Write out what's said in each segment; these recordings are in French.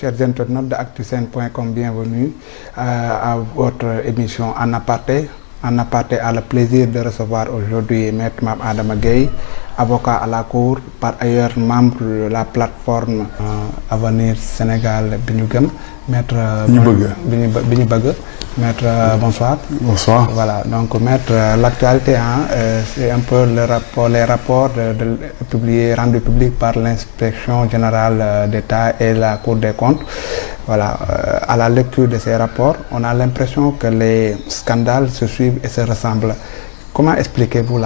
chers internautes de Actusen.com, bienvenue à votre émission En Aparté. En Aparté a le plaisir de recevoir aujourd'hui Maître Mame Adama Gueye, avocat à la Cour, par ailleurs membre de la plateforme Avenir Sénégal bi ñu gëm. Maître bi ñu bëgg. Maître, bonsoir. Bonsoir. Voilà, donc Maître, l'actualité, c'est un peu les rapports rendus publics par l'Inspection générale d'État et la Cour des comptes. Voilà, à la lecture de ces rapports, on a l'impression que les scandales se suivent et se ressemblent. Comment expliquez-vous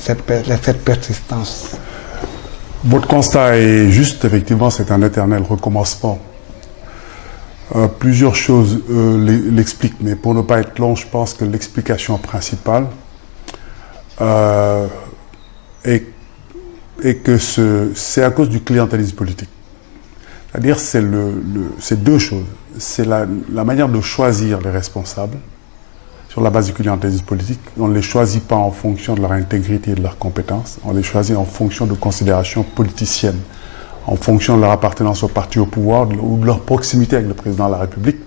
cette persistance? Votre constat est juste, effectivement, c'est un éternel recommencement. Plusieurs choses l'expliquent, mais pour ne pas être long, je pense que l'explication principale est que c'est à cause du clientélisme politique. C'est-à-dire c'est deux choses. C'est la manière de choisir les responsables sur la base du clientélisme politique. On ne les choisit pas en fonction de leur intégrité et de leurs compétences, on les choisit en fonction de considérations politiciennes, en fonction de leur appartenance au parti au pouvoir ou de leur proximité avec le président de la République.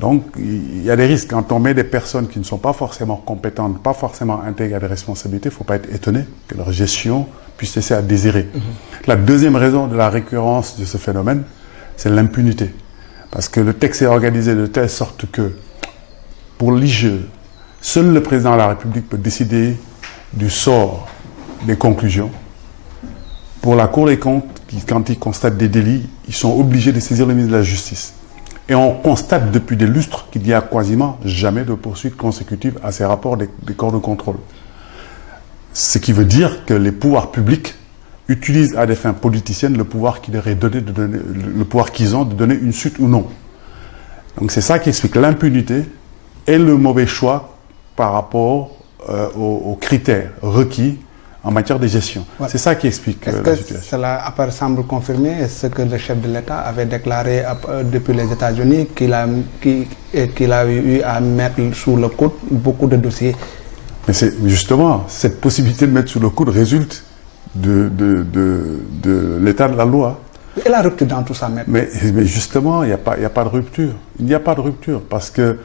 Donc, il y a des risques. Quand on met des personnes qui ne sont pas forcément compétentes, pas forcément intégrées à des responsabilités, il ne faut pas être étonné que leur gestion puisse laisser à désirer. La deuxième raison de la récurrence de ce phénomène, c'est l'impunité. Parce que le texte est organisé de telle sorte que, pour l'IGE, seul le président de la République peut décider du sort des conclusions. Pour la Cour des comptes, quand ils constatent des délits, ils sont obligés de saisir le ministre de la Justice. Et on constate depuis des lustres qu'il n'y a quasiment jamais de poursuite consécutive à ces rapports des corps de contrôle. Ce qui veut dire que les pouvoirs publics utilisent à des fins politiciennes le pouvoir qui leur est donné le pouvoir qu'ils ont de donner une suite ou non. Donc c'est ça qui explique l'impunité et le mauvais choix par rapport aux critères requis en matière de gestion. Voilà. C'est ça qui explique la situation. Est-ce que cela semble confirmer ce que le chef de l'État avait déclaré depuis les États-Unis, qu'il a eu à mettre sous le coude beaucoup de dossiers? Mais c'est justement, cette possibilité de mettre sous le coude résulte de l'état de la loi. Et la rupture dans tout ça, Maître? Mais justement, il n'y a pas de rupture. Il n'y a pas de rupture parce que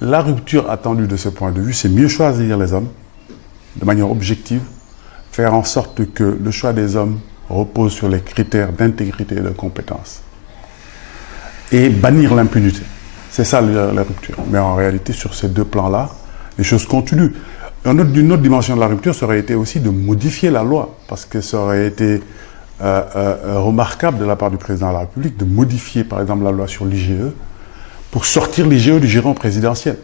la rupture attendue de ce point de vue, c'est mieux choisir les hommes de manière objective, faire en sorte que le choix des hommes repose sur les critères d'intégrité et de compétence. Et bannir l'impunité. C'est ça la rupture. Mais en réalité, sur ces deux plans-là, les choses continuent. Une autre dimension de la rupture, ça aurait été aussi de modifier la loi. Parce que ça aurait été remarquable de la part du président de la République de modifier, par exemple, la loi sur l'IGE pour sortir l'IGE du giron présidentiel.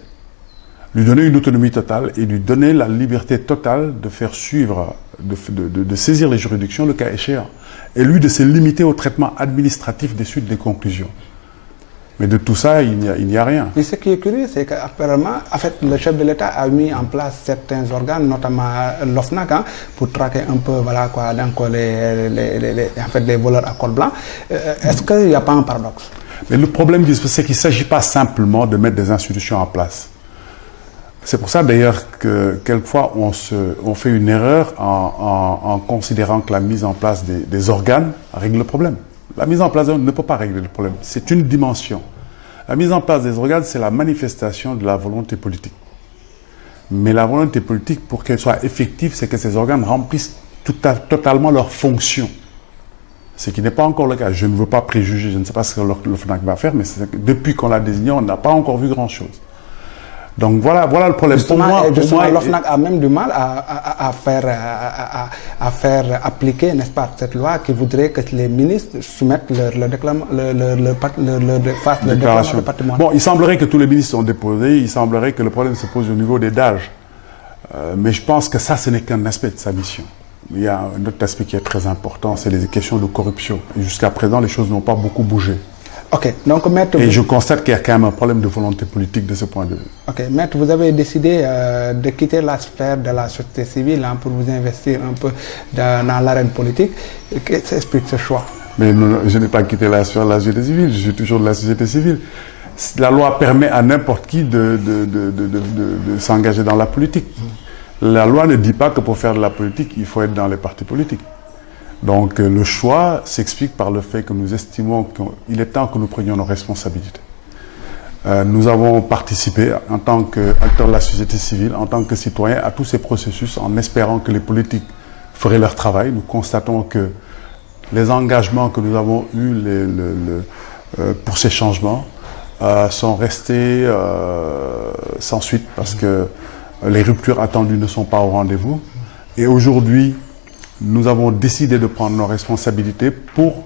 Lui donner une autonomie totale et lui donner la liberté totale de faire suivre, de saisir les juridictions le cas échéant. Et lui de se limiter au traitement administratif des suites des conclusions. Mais de tout ça, il n'y a rien. Mais ce qui est curieux, c'est qu'apparemment, en fait, le chef de l'État a mis en place certains organes, notamment l'OFNAC, pour traquer un peu, voilà quoi, donc les voleurs à col blanc. Est-ce qu'il n'y a pas un paradoxe? Mais le problème, c'est qu'il ne s'agit pas simplement de mettre des institutions en place. C'est pour ça d'ailleurs que quelquefois on fait une erreur en considérant que la mise en place des organes règle le problème. La mise en place ne peut pas régler le problème, c'est une dimension. La mise en place des organes, c'est la manifestation de la volonté politique. Mais la volonté politique, pour qu'elle soit effective, c'est que ces organes remplissent totalement leurs fonctions. Ce qui n'est pas encore le cas. Je ne veux pas préjuger, je ne sais pas ce que le FNAC va faire, mais depuis qu'on l'a désigné, on n'a pas encore vu grand-chose. Donc voilà le problème. Justement, l'OFNAC a même du mal à faire appliquer, n'est-ce pas, cette loi qui voudrait que les ministres soumettent leur déclaration de patrimoine. Bon, il semblerait que tous les ministres sont déposés, il semblerait que le problème se pose au niveau des DAGE. Mais je pense que ça, ce n'est qu'un aspect de sa mission. Il y a un autre aspect qui est très important, c'est les questions de corruption. Et jusqu'à présent, les choses n'ont pas beaucoup bougé. Ok, donc Maître... Et je constate qu'il y a quand même un problème de volonté politique de ce point de vue. Ok, Maître, vous avez décidé de quitter la sphère de la société civile pour vous investir un peu dans l'arène politique. Qu'est-ce qui explique ce choix? Mais je n'ai pas quitté la sphère de la société civile, je suis toujours de la société civile. La loi permet à n'importe qui de s'engager dans la politique. La loi ne dit pas que pour faire de la politique, il faut être dans les partis politiques. Donc le choix s'explique par le fait que nous estimons qu'il est temps que nous prenions nos responsabilités. Nous avons participé en tant qu'acteurs de la société civile, en tant que citoyens, à tous ces processus en espérant que les politiques feraient leur travail. Nous constatons que les engagements que nous avons eus pour ces changements sont restés sans suite parce que les ruptures attendues ne sont pas au rendez-vous. Et aujourd'hui, nous avons décidé de prendre nos responsabilités pour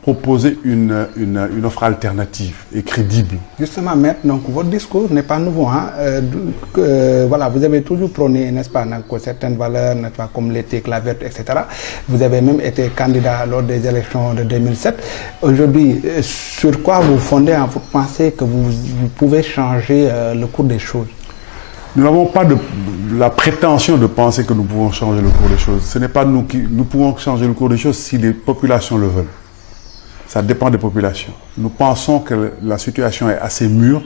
proposer une offre alternative et crédible. Justement, maître, donc votre discours n'est pas nouveau. Hein? Voilà, vous avez toujours prôné, n'est-ce pas, certaines valeurs, n'est-ce pas, comme l'éthique, la vertu, etc. Vous avez même été candidat lors des élections de 2007. Aujourd'hui, sur quoi vous fondez, hein, vous pensez que vous pouvez changer le cours des choses? Nous n'avons pas la prétention de penser que nous pouvons changer le cours des choses. Ce n'est pas nous qui pouvons changer le cours des choses si les populations le veulent. Ça dépend des populations. Nous pensons que la situation est assez mûre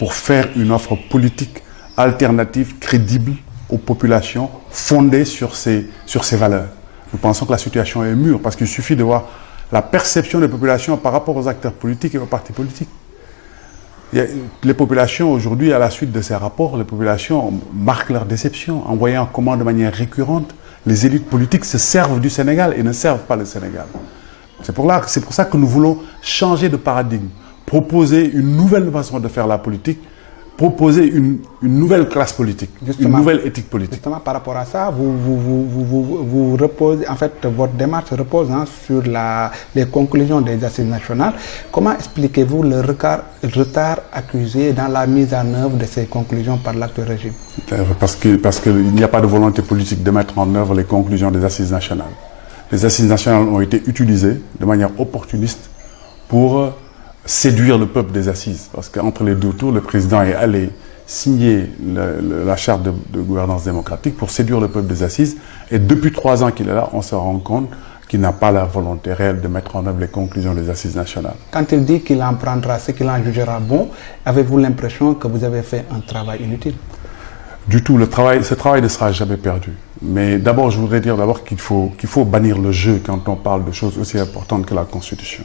pour faire une offre politique alternative, crédible aux populations, fondée sur ces valeurs. Nous pensons que la situation est mûre parce qu'il suffit de voir la perception des populations par rapport aux acteurs politiques et aux partis politiques. Les populations, aujourd'hui, à la suite de ces rapports, les populations marquent leur déception en voyant comment, de manière récurrente, les élites politiques se servent du Sénégal et ne servent pas le Sénégal. C'est pour ça que nous voulons changer de paradigme, proposer une nouvelle façon de faire la politique, proposer une nouvelle classe politique, justement, une nouvelle éthique politique. Justement, par rapport à ça, vous reposez, en fait, votre démarche repose sur les conclusions des assises nationales. Comment expliquez-vous le retard accusé dans la mise en œuvre de ces conclusions par l'actuel régime? Parce qu'il n'y a pas de volonté politique de mettre en œuvre les conclusions des assises nationales. Les assises nationales ont été utilisées de manière opportuniste pour séduire le peuple des assises. Parce qu'entre les deux tours, le président est allé signer la charte de gouvernance démocratique pour séduire le peuple des assises. Et depuis 3 ans qu'il est là, on se rend compte qu'il n'a pas la volonté réelle de mettre en œuvre les conclusions des assises nationales. Quand il dit qu'il en prendra ce qu'il en jugera bon, avez-vous l'impression que vous avez fait un travail inutile? Du tout, ce travail ne sera jamais perdu. Mais d'abord, je voudrais dire qu'il faut bannir le jeu quand on parle de choses aussi importantes que la Constitution.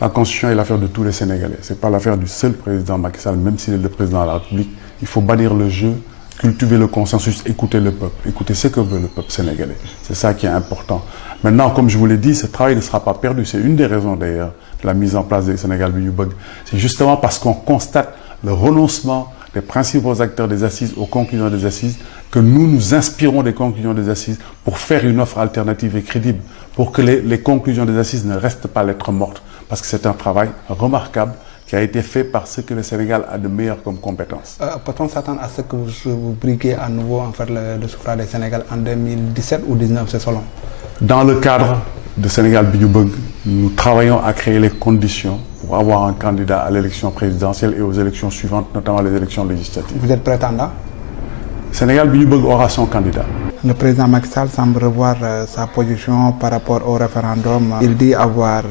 La Constitution est l'affaire de tous les Sénégalais. Ce n'est pas l'affaire du seul président Macky Sall, même s'il est le président de la République. Il faut bannir le jeu, cultiver le consensus, écouter le peuple, écouter ce que veut le peuple sénégalais. C'est ça qui est important. Maintenant, comme je vous l'ai dit, ce travail ne sera pas perdu. C'est une des raisons d'ailleurs de la mise en place des Sénégal Biñu-Bëgg. C'est justement parce qu'on constate le renoncement des principaux acteurs des assises aux conclusions des assises que nous nous inspirons des conclusions des assises pour faire une offre alternative et crédible, pour que les conclusions des assises ne restent pas lettre morte, parce que c'est un travail remarquable qui a été fait par ce que le Sénégal a de meilleur comme compétences. Peut-on s'attendre à ce que vous briguez à nouveau en fait, le suffrage du Sénégal en 2017 ou 2019, c'est selon? Dans le cadre de Sénégal Biñu-Bëgg, nous travaillons à créer les conditions pour avoir un candidat à l'élection présidentielle et aux élections suivantes, notamment les élections législatives. Vous êtes prétendant? Sénégal Biñu-Bëgg aura son candidat. Le président Macky Sall semble revoir sa position par rapport au référendum. Il dit avoir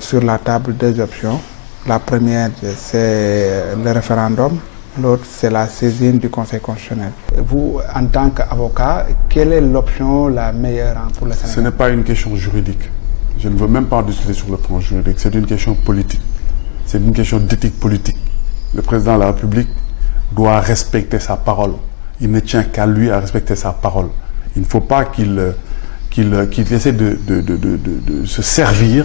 sur la table 2 options. La première, c'est le référendum. L'autre, c'est la saisine du Conseil constitutionnel. Vous, en tant qu'avocat, quelle est l'option la meilleure pour le Sénégal? Ce n'est pas une question juridique. Je ne veux même pas en discuter sur le plan juridique. C'est une question politique. C'est une question d'éthique politique. Le président de la République doit respecter sa parole. Il ne tient qu'à lui à respecter sa parole. Il ne faut pas qu'il essaie de se servir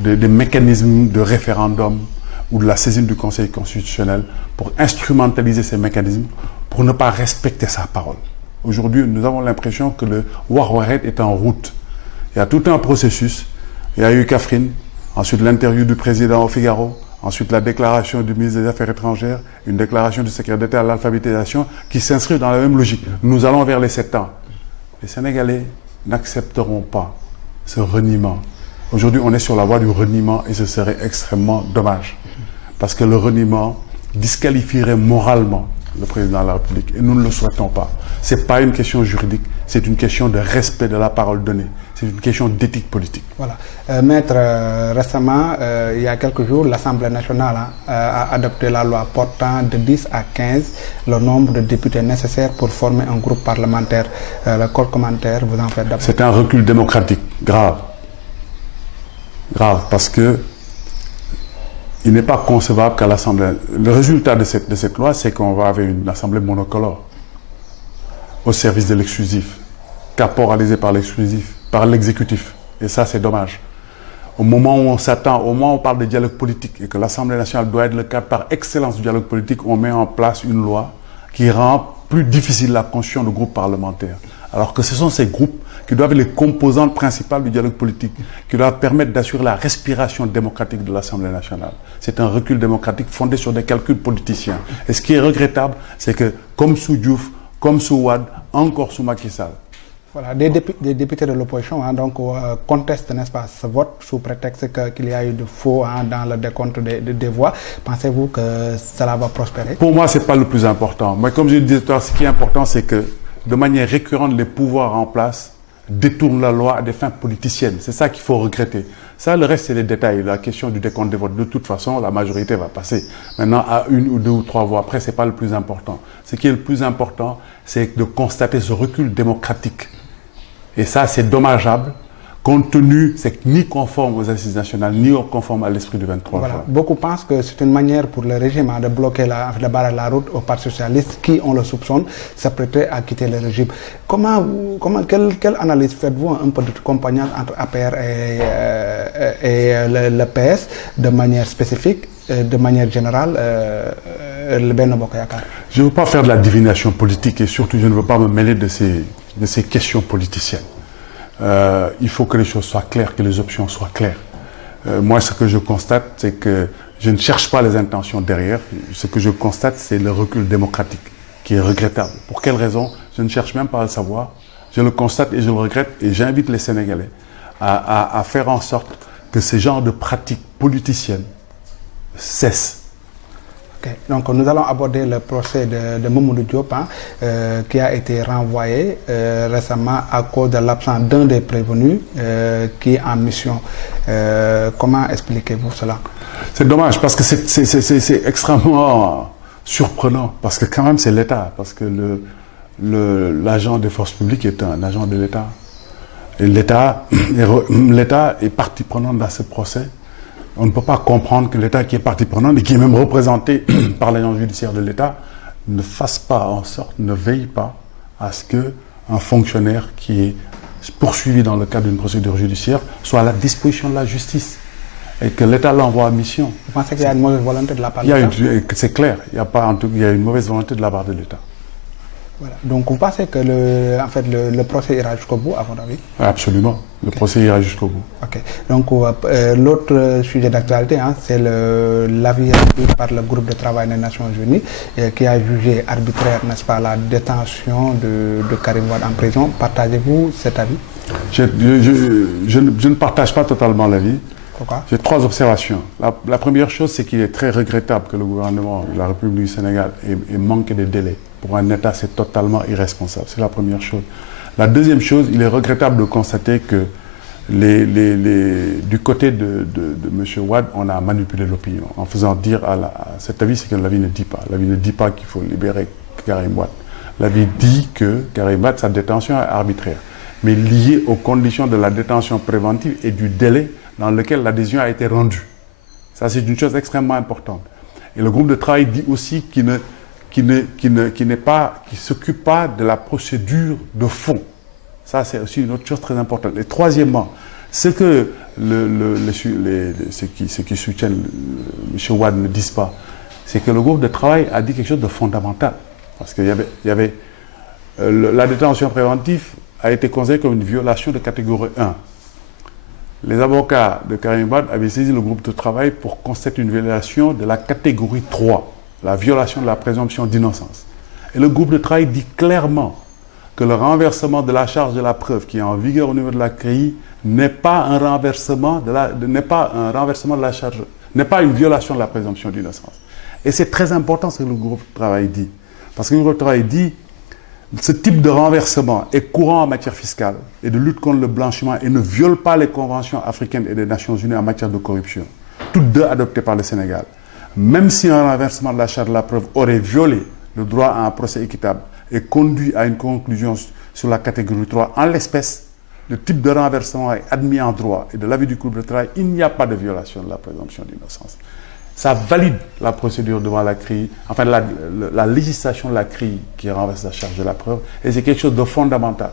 des mécanismes de référendum ou de la saisine du Conseil constitutionnel pour instrumentaliser ces mécanismes, pour ne pas respecter sa parole. Aujourd'hui, nous avons l'impression que le War-Waret est en route. Il y a tout un processus. Il y a eu Kaffrine, ensuite l'interview du président au Figaro, ensuite la déclaration du ministre des Affaires étrangères, une déclaration du secrétaire d'État à l'alphabétisation qui s'inscrivent dans la même logique. Nous allons vers les 7 ans. Les Sénégalais n'accepteront pas ce reniement. Aujourd'hui, on est sur la voie du reniement et ce serait extrêmement dommage. Parce que le reniement disqualifierait moralement le président de la République. Et nous ne le souhaitons pas. Ce n'est pas une question juridique, c'est une question de respect de la parole donnée. C'est une question d'éthique politique. Voilà. Maître, récemment, il y a quelques jours, l'Assemblée nationale a adopté la loi portant de 10 à 15 le nombre de députés nécessaires pour former un groupe parlementaire. Le corps commentaire, vous en faites d'abord. C'est un recul démocratique grave. Grave, parce que il n'est pas concevable qu'à l'Assemblée... Le résultat de cette loi, c'est qu'on va avoir une Assemblée monocolore au service de l'exclusif, caporalisée par l'exclusif, par l'exécutif. Et ça, c'est dommage. Au moment où on s'attend, au moment où on parle de dialogue politique et que l'Assemblée nationale doit être le cadre par excellence du dialogue politique, on met en place une loi qui rend plus difficile la constitution de groupes parlementaires. Alors que ce sont ces groupes qui doivent être les composantes principales du dialogue politique, qui doivent permettre d'assurer la respiration démocratique de l'Assemblée nationale. C'est un recul démocratique fondé sur des calculs politiciens. Et ce qui est regrettable, c'est que comme sous Diouf, comme sous Wade, encore sous Macky Sall, voilà, des députés de l'opposition contestent, n'est-ce pas, ce vote sous prétexte qu'il y a eu de faux dans le décompte des voix. Pensez-vous que cela va prospérer? Pour moi, ce n'est pas le plus important. Mais comme je le disais tout à l'heure, ce qui est important, c'est que de manière récurrente, les pouvoirs en place détournent la loi à des fins politiciennes. C'est ça qu'il faut regretter. Ça, le reste, c'est les détails. La question du décompte des votes, de toute façon, la majorité va passer. Maintenant, à 1 ou 2 ou 3 voix. Après, ce n'est pas le plus important. Ce qui est le plus important, c'est de constater ce recul démocratique. Et ça, c'est dommageable, compte tenu, c'est ni conforme aux assises nationales, ni conforme à l'esprit du 23 voilà. juin. Beaucoup pensent que c'est une manière pour le régime de bloquer de barrer la route au Parti socialiste qui, on le soupçonne, s'apprêtait à quitter le régime. Quelle analyse faites-vous un peu de compagnonnage entre APR et le PS de manière spécifique, de manière générale, le Benno Bokk Yakaar? Je ne veux pas faire de la divination politique et surtout je ne veux pas me mêler de ces questions politiciennes. Il faut que les choses soient claires, que les options soient claires. Moi, ce que je constate, c'est que je ne cherche pas les intentions derrière. Ce que je constate, c'est le recul démocratique qui est regrettable. Pour quelle raison? Je ne cherche même pas à le savoir. Je le constate et je le regrette et j'invite les Sénégalais à faire en sorte que ce genre de pratiques politiciennes cessent. Okay. Donc nous allons aborder le procès de Mamadou Diop qui a été renvoyé récemment à cause de l'absence d'un des prévenus qui est en mission. Comment expliquez-vous cela? C'est dommage parce que c'est extrêmement surprenant parce que quand même c'est l'État, parce que l'agent des forces publiques est un agent de l'État. Et l'État est partie prenante dans ce procès. On ne peut pas comprendre que l'État qui est partie prenante et qui est même représenté par l'agence judiciaire de l'État ne fasse pas en sorte, ne veille pas à ce qu'un fonctionnaire qui est poursuivi dans le cadre d'une procédure judiciaire soit à la disposition de la justice et que l'État l'envoie en mission. Vous pensez qu'il y a une mauvaise volonté de la part de l'État? C'est clair, il y a une mauvaise volonté de la part de l'État. Voilà. Donc vous pensez que le procès ira jusqu'au bout, à votre avis? Absolument, le procès ira jusqu'au bout. Ok. Donc l'autre sujet d'actualité, c'est l'avis rendu par le groupe de travail des Nations Unies qui a jugé arbitraire, n'est-ce pas, la détention de Karim Wade en prison. Partagez-vous cet avis? Je ne partage pas totalement l'avis. Pourquoi? J'ai 3 observations. La première chose, c'est qu'il est très regrettable que le gouvernement de la République du Sénégal ait manqué de délai. Pour un État, c'est totalement irresponsable. C'est la première chose. La deuxième chose, il est regrettable de constater que du côté de M. Wade, on a manipulé l'opinion en faisant dire à cet avis, c'est que l'avis ne dit pas. L'avis ne dit pas qu'il faut libérer Karim Wade. L'avis dit que Karim Wade, sa détention est arbitraire, mais liée aux conditions de la détention préventive et du délai dans lequel l'adhésion a été rendue. Ça, c'est une chose extrêmement importante. Et le groupe de travail dit aussi qu'il ne s'occupe pas de la procédure de fond. Ça, c'est aussi une autre chose très importante. Et troisièmement, ce que ceux qui soutiennent M. Wade ne disent pas, c'est que le groupe de travail a dit quelque chose de fondamental. Parce qu'il y avait la détention préventive a été considérée comme une violation de catégorie 1. Les avocats de Karim Wade avaient saisi le groupe de travail pour constater une violation de la catégorie 3, la violation de la présomption d'innocence. Et le groupe de travail dit clairement que le renversement de la charge de la preuve qui est en vigueur au niveau de la CREI n'est pas un renversement de la charge, n'est pas une violation de la présomption d'innocence. Et c'est très important ce que le groupe de travail dit. Parce que le groupe de travail dit ce type de renversement est courant en matière fiscale et de lutte contre le blanchiment et ne viole pas les conventions africaines et des Nations Unies en matière de corruption, toutes deux adoptées par le Sénégal. Même si un renversement de la charte de la preuve aurait violé le droit à un procès équitable et conduit à une conclusion sur la catégorie 3, en l'espèce, le type de renversement est admis en droit et de l'avis du groupe de travail, il n'y a pas de violation de la présomption d'innocence. Ça valide la procédure devant la CRI, enfin la législation de la CRI qui renverse la charge de la preuve, et c'est quelque chose de fondamental.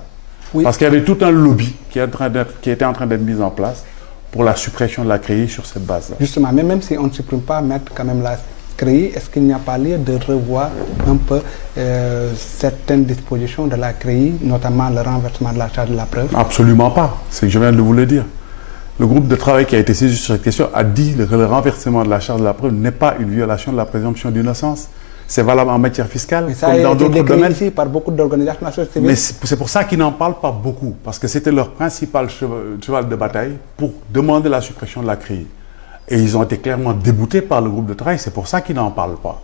Oui. Parce qu'il y avait tout un lobby qui était en train d'être mis en place pour la suppression de la CRI sur cette base-là. Justement, mais même si on ne supprime pas, mettre quand même la CRI, est-ce qu'il n'y a pas lieu de revoir un peu certaines dispositions de la CRI, notamment le renversement de la charge de la preuve? Absolument pas, c'est que je viens de vous le dire. Le groupe de travail qui a été saisi sur cette question a dit que le renversement de la charge de la preuve n'est pas une violation de la présomption d'innocence. C'est valable en matière fiscale, mais ça comme dans d'autres domaines. Ici par beaucoup d'organisations civiles. Mais c'est pour ça qu'ils n'en parlent pas beaucoup, parce que c'était leur principal cheval de bataille pour demander la suppression de la CRI. Et ils ont été clairement déboutés par le groupe de travail, c'est pour ça qu'ils n'en parlent pas.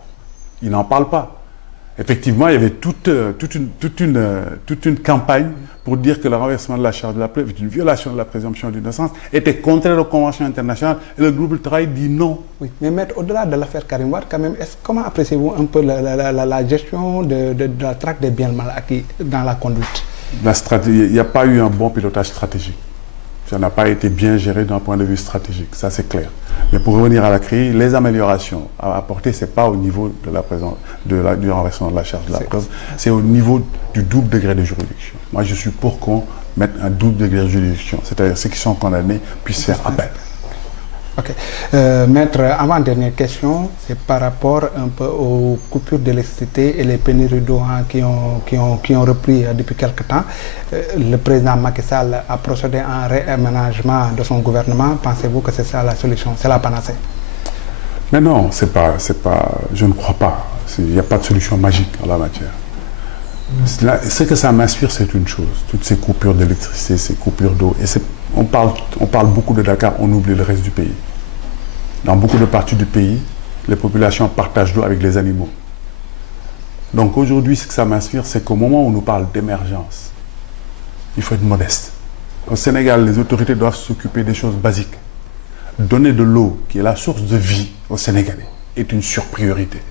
Ils n'en parlent pas. Effectivement, il y avait toute une campagne pour dire que le renversement de la charge de la preuve est une violation de la présomption d'innocence, était contraire aux conventions internationales, et le groupe de travail dit non. Oui, mais maître, au-delà de l'affaire Karim Wade, quand même, comment appréciez-vous un peu la gestion de la traque des biens mal acquis dans la conduite? Il n'y a pas eu un bon pilotage stratégique. Ça n'a pas été bien géré d'un point de vue stratégique, ça c'est clair. Mais pour revenir à la CRI, les améliorations à apporter, ce n'est pas au niveau du renversement de la charge de la preuve, c'est au niveau du double degré de juridiction. Moi, je suis pour qu'on mette un double degré de juridiction, c'est-à-dire ceux qui sont condamnés puissent faire appel. Ok. Maître, avant-dernière question, c'est par rapport un peu aux coupures d'électricité et les pénuries d'eau qui ont repris depuis quelque temps. Le président Macky Sall a procédé à un réaménagement de son gouvernement. Pensez-vous que c'est ça la solution, c'est la panacée? Mais non, je ne crois pas. Il n'y a pas de solution magique en la matière. Ce que ça m'inspire, c'est une chose. Toutes ces coupures d'électricité, ces coupures d'eau. Et on parle beaucoup de Dakar, on oublie le reste du pays. Dans beaucoup de parties du pays, les populations partagent l'eau avec les animaux. Donc aujourd'hui, ce que ça m'inspire, c'est qu'au moment où on nous parle d'émergence, il faut être modeste. Au Sénégal, les autorités doivent s'occuper des choses basiques. Donner de l'eau, qui est la source de vie aux Sénégalais, est une surpriorité.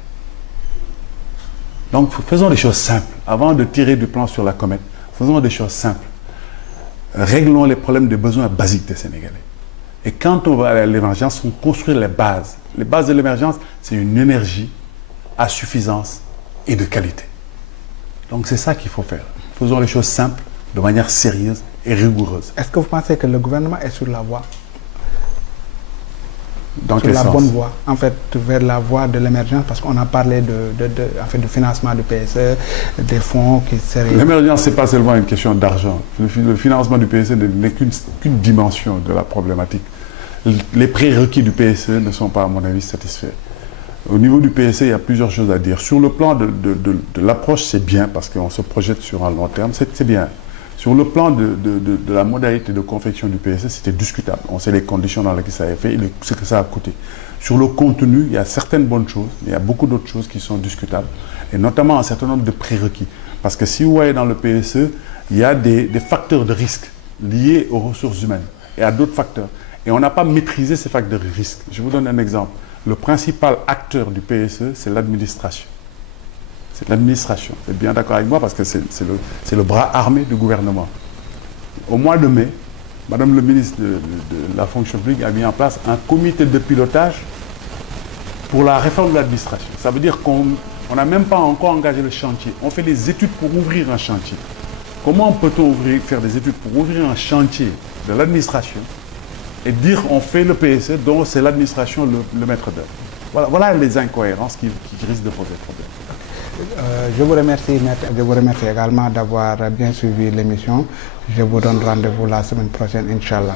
Donc faisons des choses simples. Avant de tirer du plan sur la comète, faisons des choses simples. Réglons les problèmes des besoins basiques des Sénégalais. Et quand on va à l'émergence, on construit les bases. Les bases de l'émergence, c'est une énergie à suffisance et de qualité. Donc c'est ça qu'il faut faire. Faisons les choses simples, de manière sérieuse et rigoureuse. Est-ce que vous pensez que le gouvernement est sur la voie? Dans quel sens? Sur la bonne voie, en fait, vers la voie de l'émergence, parce qu'on a parlé du financement du PSE, des fonds qui seraient... L'émergence, ce n'est pas seulement une question d'argent. Le financement du PSE n'est qu'une dimension de la problématique. Les prérequis du PSE ne sont pas, à mon avis, satisfaits. Au niveau du PSE, il y a plusieurs choses à dire. Sur le plan de l'approche, c'est bien, parce qu'on se projette sur un long terme, c'est bien. Sur le plan de la modalité de confection du PSE, c'était discutable. On sait les conditions dans lesquelles ça a été fait et ce que ça a coûté. Sur le contenu, il y a certaines bonnes choses, mais il y a beaucoup d'autres choses qui sont discutables. Et notamment un certain nombre de prérequis. Parce que si vous voyez dans le PSE, il y a des facteurs de risque liés aux ressources humaines et à d'autres facteurs. Et on n'a pas maîtrisé ces facteurs de risque. Je vous donne un exemple. Le principal acteur du PSE, c'est l'administration. C'est l'administration. Vous êtes bien d'accord avec moi parce que c'est le bras armé du gouvernement. Au mois de mai, Madame le ministre de la fonction publique a mis en place un comité de pilotage pour la réforme de l'administration. Ça veut dire qu'on n'a même pas encore engagé le chantier. On fait des études pour ouvrir un chantier. Comment peut-on faire des études pour ouvrir un chantier de l'administration et dire on fait le PSE dont c'est l'administration le maître d'œuvre? Voilà les incohérences qui risquent de poser problème. Je vous remercie, maître. Je vous remercie également d'avoir bien suivi l'émission. Je vous donne rendez-vous la semaine prochaine, Inch'Allah.